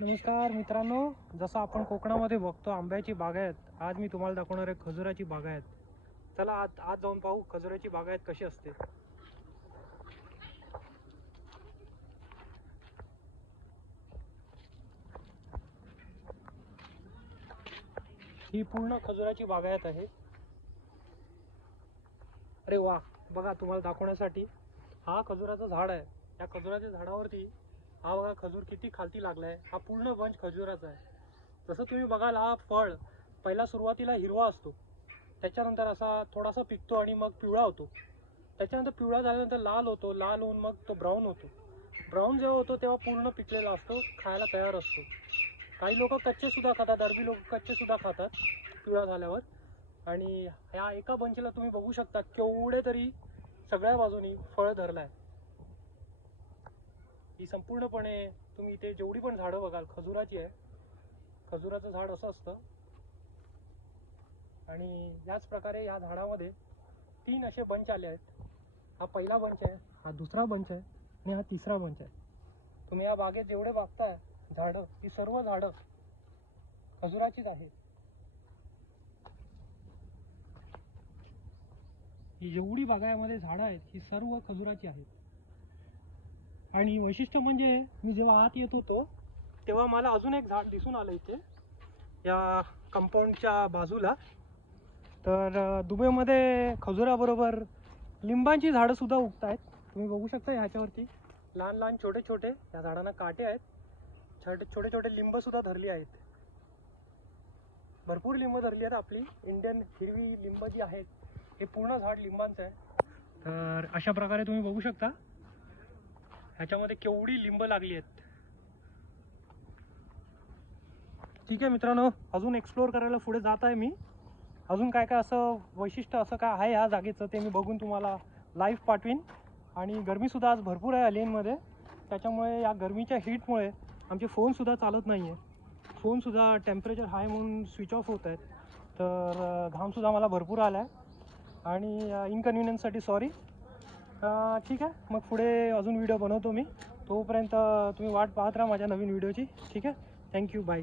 नमस्कार मित्रांनो, जसं आपण कोकणामध्ये बघतो आंब्याची बागायत, आज मी तुम्हाला दाखवणार आहे खजुराची बागायत. चला आज जाऊन पाहू खजुराची बागायत कशी असते. ही पूर्ण खजुराची बागायत आहे. अरे वा, बघा तुम्हाला दाखवण्यासाठी हा खजुराचं झाड आहे. या खजुराच्या झाडावरती हा बघा खजूर किती खालती लागलाय. हा पूर्ण बंच खजुराचा आहे. जसं तुम्ही बघाल हा फळ पहिला सुरुवातीला हिरवा असतो, त्याच्यानंतर असा थोडासा पिकतो आणि मग पिवळा होतो. त्याच्यानंतर पिवळा झाल्यानंतर लाल होतो, लाल होऊन मग तो ब्राऊन होतो. ब्राऊन जेव्हा होतो तेव्हा पूर्ण पिकलेला असतो, खायला तयार असतो. काही लोक कच्चे सुद्धा खातात, अरबी लोक कच्चे सुद्धा खातात पिवळा झाल्यावर. आणि ह्या एका बंचला तुम्ही बघू शकता केवढे तरी सगळ्या बाजूनी फळ धरलाय. ही संपूर्णपणे तुम्ही इथे जेवढी पण झाडं बघाल खजुराची आहे. खजुराचं झाड असं असतं. आणि याच प्रकारे या झाडामध्ये 3 असे बंच आले आहेत. हा पहिला बंच आहे, हा दुसरा बंच आहे आणि हा तिसरा बंच आहे. तुम्ही या बागेत जेवढे बघताय झाडं, ही सर्व झाडं खजुराचीच आहेत. ही जेवढी बागायमध्ये झाडं आहेत ही सर्व खजुराची आहेत. आणि वैशिष्ट्य म्हणजे मी जेव्हा आत येत होतो तेव्हा मला अजून एक झाड दिसून आलं इथे या कंपाऊंडच्या बाजूला. तर दुबईमध्ये खजुराबरोबर लिंबांची झाडं सुद्धा उगत आहेत. तुम्ही बघू शकता ह्याच्यावरती लहान लहान छोटे छोटे या झाडांना काटे आहेत. छोटे छोटे लिंब सुद्धा धरली आहेत. भरपूर लिंब धरली आहेत. आपली इंडियन हिरवी लिंब जी आहेत हे पूर्ण झाड लिंबांचं आहे. तर अशा प्रकारे तुम्ही बघू शकता ह्याच्यामध्ये केवढी लिंब लागली आहेत. ठीक आहे मित्रांनो, अजून एक्सप्लोअर करायला पुढे जात आहे मी. अजून काय काय असं वैशिष्ट्य असं काय आहे ह्या जागेचं ते मी बघून तुम्हाला लाईव्ह पाठवीन. आणि गरमीसुद्धा आज भरपूर आहे अलियनमध्ये, त्याच्यामुळे या गरमीच्या हीटमुळे आमचे फोनसुद्धा चालत नाही आहे. फोनसुद्धा टेम्परेचर हाय म्हणून स्विच ऑफ होत आहेत. तर घामसुद्धा मला भरपूर आला आहे आणि इनकन्व्हिनियन्ससाठी सॉरी. ठीक आहे, मग पुढे अजून व्हिडिओ बनवतो मी. तोपर्यंत तुम्ही वाट पाहत राहा माझ्या नवीन व्हिडिओची. ठीक आहे, थँक्यू, बाय.